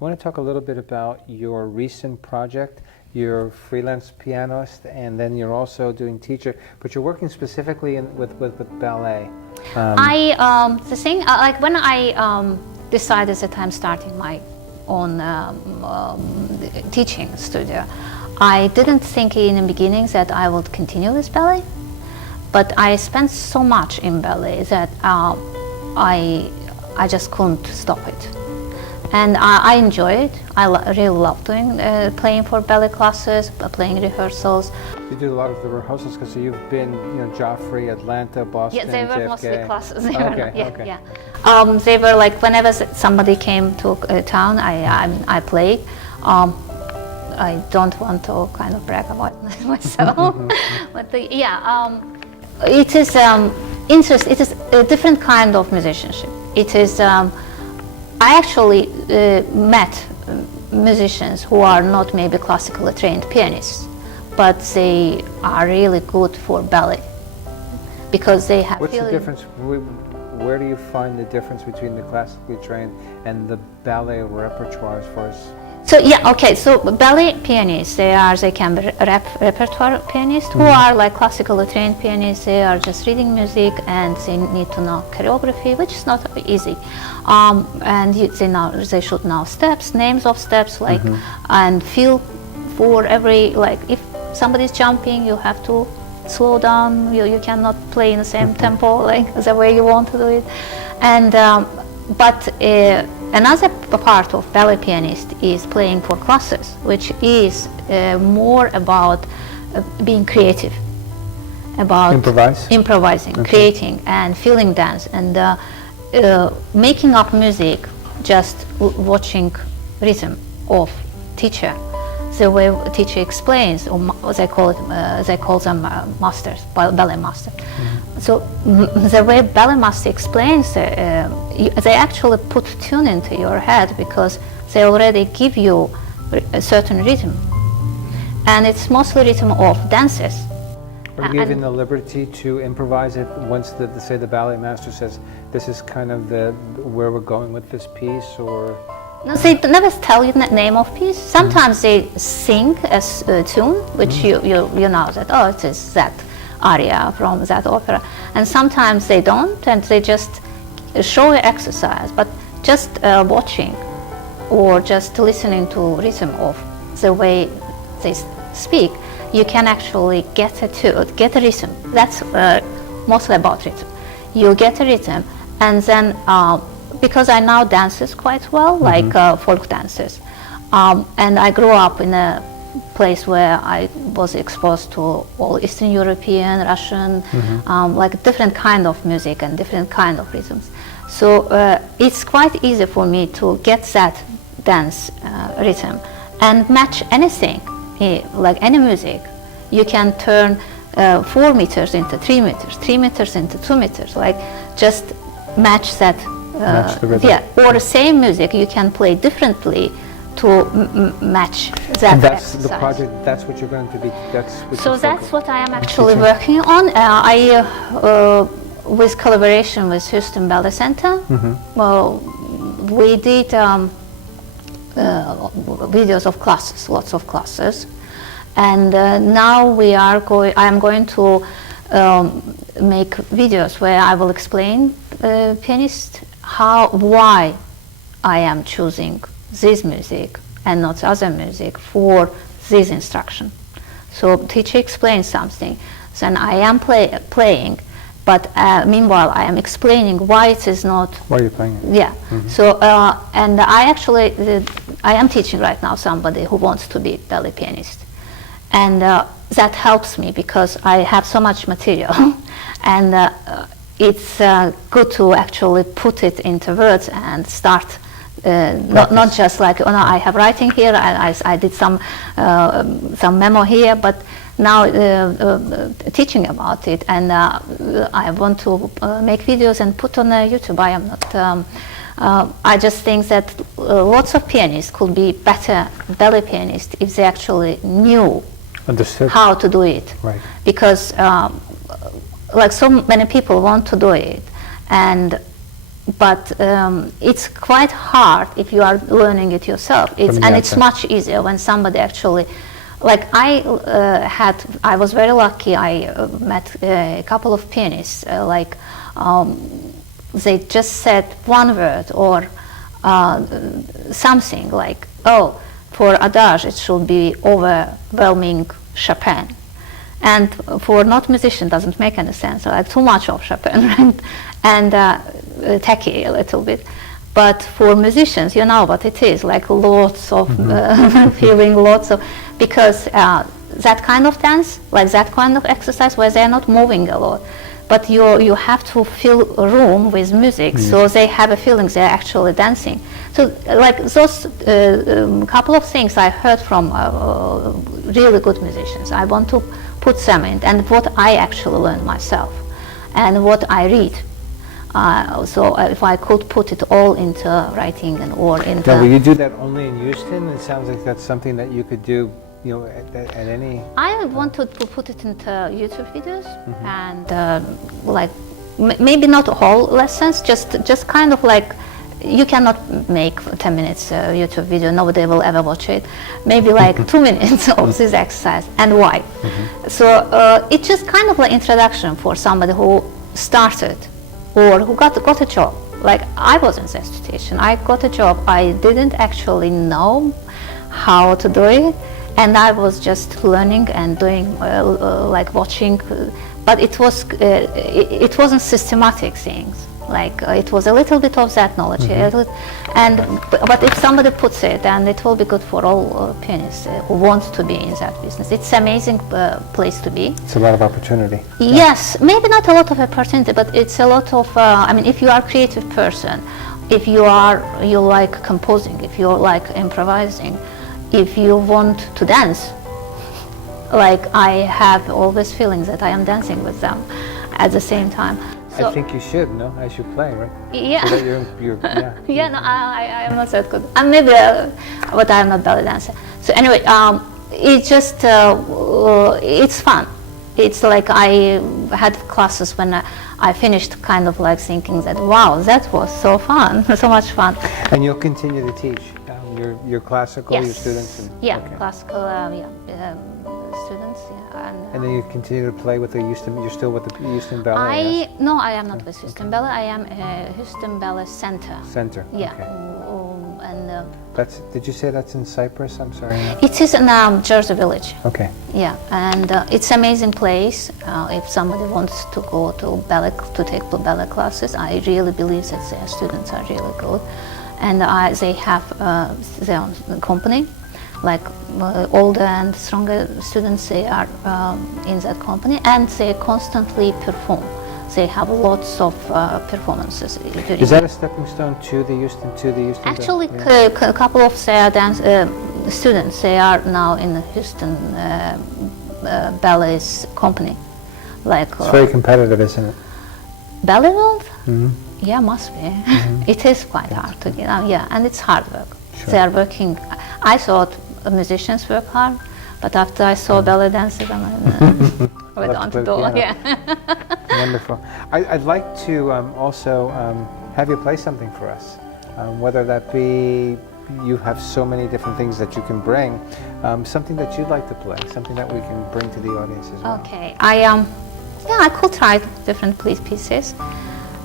I want to talk a little bit about your recent project. You're a freelance pianist, and then you're also doing teacher, but you're working specifically with ballet. The thing, like when I decided that I'm starting my own teaching studio, I didn't think in the beginning that I would continue with ballet, but I spent so much in ballet that I just couldn't stop it. And I enjoy it. I really love doing playing for ballet classes, playing rehearsals. You do a lot of the rehearsals because you've been, Joffrey, Atlanta, Boston, Yeah, they were JFK. mostly classes. Okay. They were like whenever somebody came to town, I played. I don't want to kind of brag about myself, but it is interest. It is a different kind of musicianship. It is. I actually met musicians who are not maybe classically trained pianists, but they are really good for ballet because they have. What's the difference? Where do you find the difference between the classically trained and the ballet repertoire as far as? So ballet pianists, they can be repertoire pianists who are like classically trained pianists. They are just reading music and they need to know choreography, which is not easy. And they should know steps, names of steps, like and feel for every, like if somebody's jumping, you have to slow down. You cannot play in the same tempo like the way you want to do it. And another part of ballet pianist is playing for classes, which is more about being creative, about improvising, creating, and feeling dance, and making up music, just watching rhythm of teacher. The way teacher explains, or they call them masters, ballet master. So the way ballet master explains, they actually put tune into your head because they already give you a certain rhythm, and it's mostly rhythm of dances. Are you given the liberty to improvise it once say the ballet master says this is kind of where we're going with this piece, or? No, they never tell you the name of piece. Sometimes they sing a tune, which you know that, oh, it is that aria from that opera. And sometimes they don't, and they just show you exercise. But just watching or just listening to rhythm of the way they speak, you can actually get a rhythm. That's mostly about rhythm. You get a rhythm, and then because I know dances quite well, like folk dances, and I grew up in a place where I was exposed to all Eastern European, Russian, like different kind of music and different kind of rhythms. So it's quite easy for me to get that dance rhythm and match anything, like any music. You can turn 4 meters into 3 meters, 3 meters into 2 meters, like just match that. Match the rhythm. Yeah, or the same music you can play differently to match that. And that's exercise. the project. That's what you're going to be. That's what I am actually working on. With collaboration with Houston Ballet Center. Well, we did videos of classes, lots of classes, and now I am going to make videos where I will explain pianist why I am choosing this music and not other music for this instruction. So teacher explains something, then I am playing, but meanwhile I am explaining why it is not. Why are you playing it? Yeah. So and I am teaching right now somebody who wants to be ballet pianist, and that helps me because I have so much material, and it's good to actually put it into words and start, not just like, oh no, I have writing here, I did some memo here, but now teaching about it, and I want to make videos and put on YouTube. I am not, I just think that lots of pianists could be better ballet pianists if they actually knew how to do it. Right. Because like so many people want to do it, and but it's quite hard if you are learning it yourself. It's much easier when somebody actually, like I was very lucky. I met a couple of pianists. They just said one word or something like, oh, for adage it should be overwhelming Chopin. And for not musician doesn't make any sense, like too much of Chopin, right? And tacky a little bit. But for musicians, you know what it is, like lots of feeling, lots of, because that kind of dance, like that kind of exercise where they're not moving a lot, but you have to fill a room with music, so they have a feeling they're actually dancing. So like those couple of things I heard from really good musicians, I want to put them in, and what I actually learned myself, and what I read. So if I could put it all into writing or into... Now, will you do that only in Houston? It sounds like that's something that you could do, you know, at any... I wanted to put it into YouTube videos, and like maybe not all lessons, just kind of like, you cannot make 10 minutes YouTube video, nobody will ever watch it. Maybe like 2 minutes of this exercise, and why. So it's just kind of like introduction for somebody who started or who got a job. Like I was in that situation, I got a job, I didn't actually know how to do it, and I was just learning and doing like watching, but it wasn't systematic things. Like it was a little bit of that knowledge, but if somebody puts it, and it will be good for all pianists who want to be in that business. It's an amazing place to be. It's a lot of opportunity. Yes, maybe not a lot of opportunity, but it's a lot of. I mean, if you are a creative person, if you like composing, if you like improvising, if you want to dance, like I have always feelings that I am dancing with them at the same time. I think you should, no? As you play, right? Yeah. So that you're Yeah, no, I am not that good. Maybe, but I am not ballet dancer. So anyway, it's just, it's fun. It's like I had classes when I finished kind of like thinking that, wow, that was so fun, so much fun. And you'll continue to teach your classical, your students? And, classical, students, and then you continue to play with the Houston, you're still with the Houston Ballet? Yes? No, I am not with Houston Ballet, I am Houston Ballet Center. Center, yeah. Okay. And did you say that's in Cyprus? I'm sorry. It is in Jersey Village. Okay. Yeah, and it's an amazing place. If somebody wants to go to ballet, to take ballet classes, I really believe that their students are really good. And they have their own company. Like older and stronger students, they are in that company, and they constantly perform. They have lots of performances. Is that a stepping stone to the Houston? Actually, a couple of their dance students, they are now in the Houston Ballet's company. Like it's very competitive, isn't it? Ballet world? Yeah, must be. It is quite hard to get out. Yeah, and it's hard work. Sure. They are working. I thought musicians work hard, but after I saw ballet dancers, I'm like, we don't do it. Yeah. Wonderful. I'd like to also have you play something for us, whether that be you have so many different things that you can bring, something that you'd like to play, something that we can bring to the audience as well. Okay, I could try different pieces.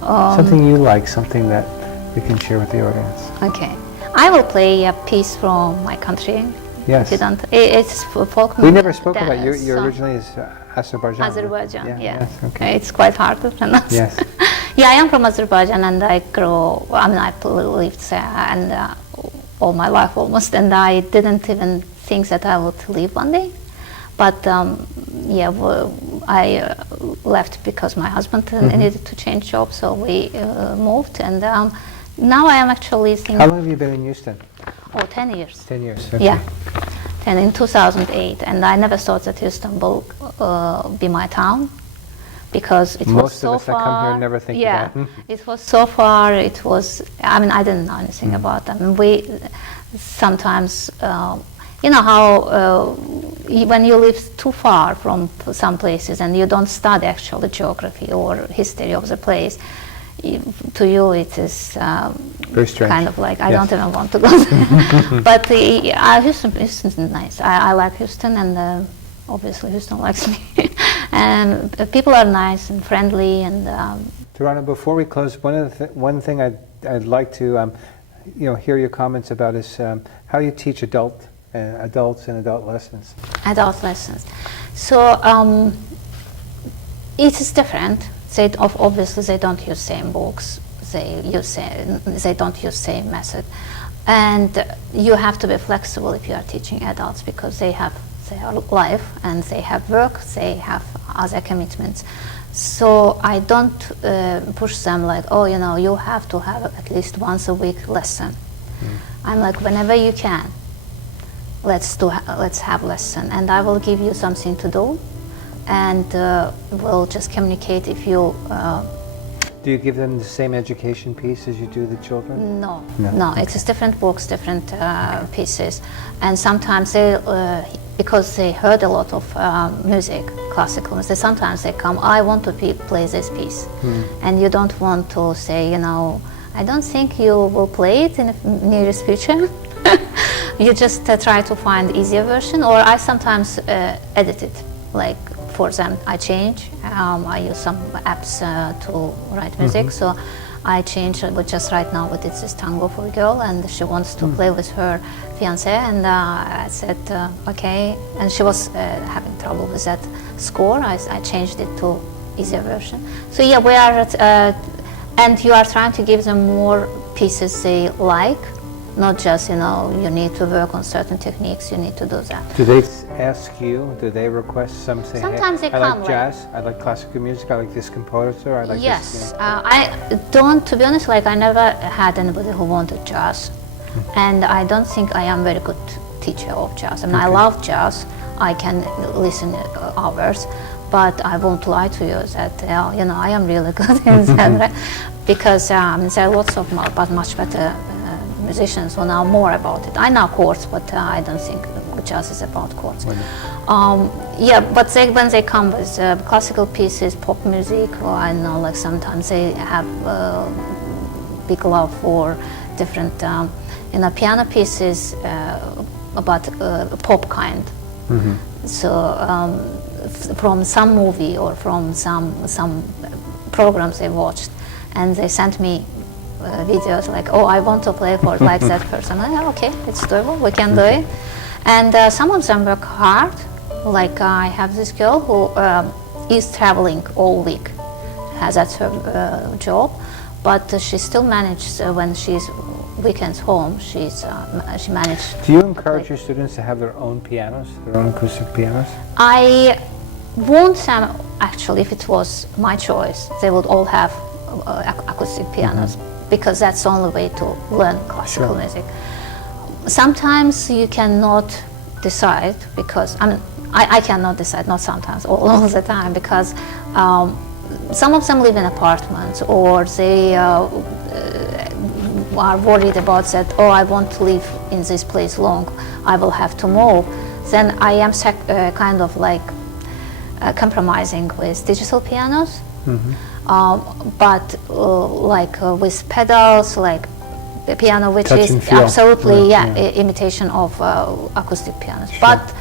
Something you like, something that we can share with the audience. Okay, I will play a piece from my country. Yes. It's folk. We never spoke about you. You're originally is Azerbaijan. Azerbaijan, yeah. Yes, okay. It's quite hard to pronounce. Yes. Yeah, I am from Azerbaijan, and I lived there and all my life almost, and I didn't even think that I would leave one day. But I left because my husband needed to change jobs, so we moved, and now I am actually thinking... How long have you been in Houston? Oh, 10 years. 10 years, okay. Yeah, and in 2008, and I never thought that Houston will be my town, because it was so far. Most of us that come here never think about it. It was so far, I didn't know anything about them. We sometimes, you know how when you live too far from some places and you don't study actually geography or history of the place, to you it is very strange. kind of like I Yes. don't even want to go there. But Houston's nice. I like Houston, and obviously Houston likes me. And people are nice and friendly, and Tarana, before we close, one thing I'd like to hear your comments about is how you teach adults and adult lessons. adult lessons. So it is different. Obviously they don't use same books. They don't use same method, and you have to be flexible if you are teaching adults, because they have their life and they have work, they have other commitments. So I don't push them like, oh, you have to have at least once a week lesson. I'm like, whenever you can, let's have lesson, and I will give you something to do, and we'll just communicate if you. Do you give them the same education piece as you do the children? No. Okay. It's just different books, different pieces, and sometimes they, because they heard a lot of music, classical music, sometimes they come, I want to play this piece, and you don't want to say, I don't think you will play it in the nearest future. You just try to find easier version, or I sometimes edit it, like for them I change. I use some apps to write music, so I change. But just right now, with it's this tango for a girl, and she wants to play with her fiance, and I said okay, and she was having trouble with that score. I changed it to easier version. So yeah, we are at, and you are trying to give them more pieces they like. Not just, you need to work on certain techniques, you need to do that. Do they ask you, do they request some, say, Sometimes hey, they I come like jazz, I like classical music, I like this composer, I like yes, this? I don't, to be honest, I never had anybody who wanted jazz. And I don't think I am very good teacher of jazz. I mean, I love jazz, I can listen hours, but I won't lie to you that, I am really good in that, because there are lots of much better musicians who know more about it. I know chords, but I don't think jazz is about chords. Yeah, but when they come with classical pieces, pop music, or I know, sometimes they have big love for different, piano pieces about pop kind. So from some movie or from some programs they watched, and they sent me videos like, oh, I want to play for like that person. Okay, it's doable, we can do it. And some of them work hard. Like I have this girl who is traveling all week, that's her job, but she still manages when she's weekends home. She managed. Do you encourage your students to have their own pianos, their own acoustic pianos? I want them, actually, if it was my choice, they would all have acoustic pianos. Because that's the only way to learn classical music. Sometimes you cannot decide, because I cannot decide, not sometimes, all the time, because some of them live in apartments, or they are worried about that, oh, I want to live in this place long, I will have to move. Then I am kind of compromising with digital pianos. But with pedals, like the piano, which Touch is and feel. absolutely imitation of acoustic pianos. Sure. But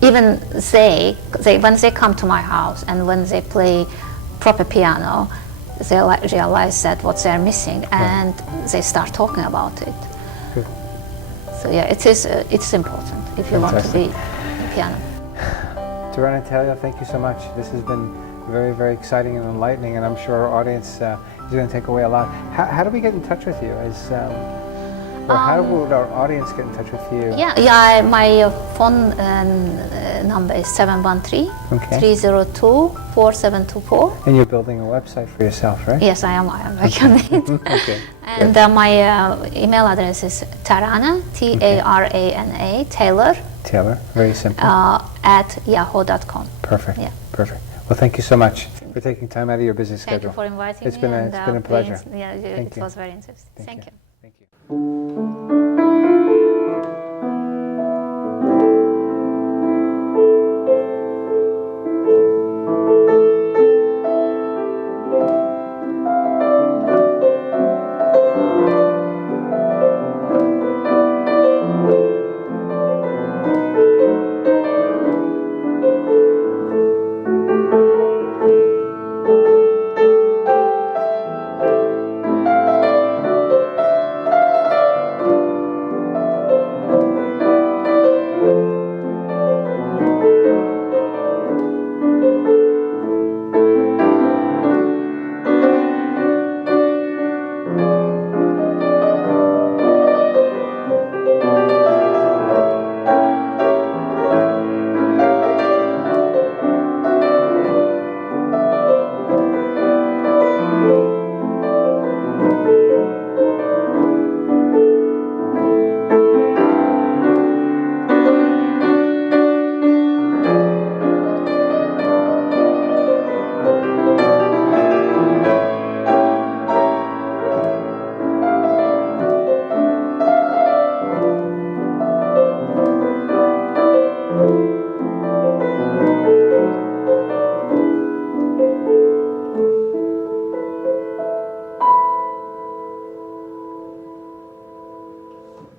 even they when they come to my house and when they play proper piano, they realize that what they're missing, and they start talking about it. Good. So yeah, it's important if you want to be a piano. Tarana Taylor, thank you so much. This has been very, very exciting and enlightening, and I'm sure our audience is going to take away a lot. How do we get in touch with you? How would our audience get in touch with you? Yeah. My phone number is 713-302-4724. And you're building a website for yourself, right? Yes, I am working on it. Okay. And my email address is Tarana, Tarana, Taylor. Taylor, very simple. At yahoo.com. Perfect. Yeah. Perfect. Well, thank you so much for taking time out of your busy schedule. Thank you for inviting me. It's been a pleasure. Yeah, Thank it you. was very interesting. Thank you. Thank you.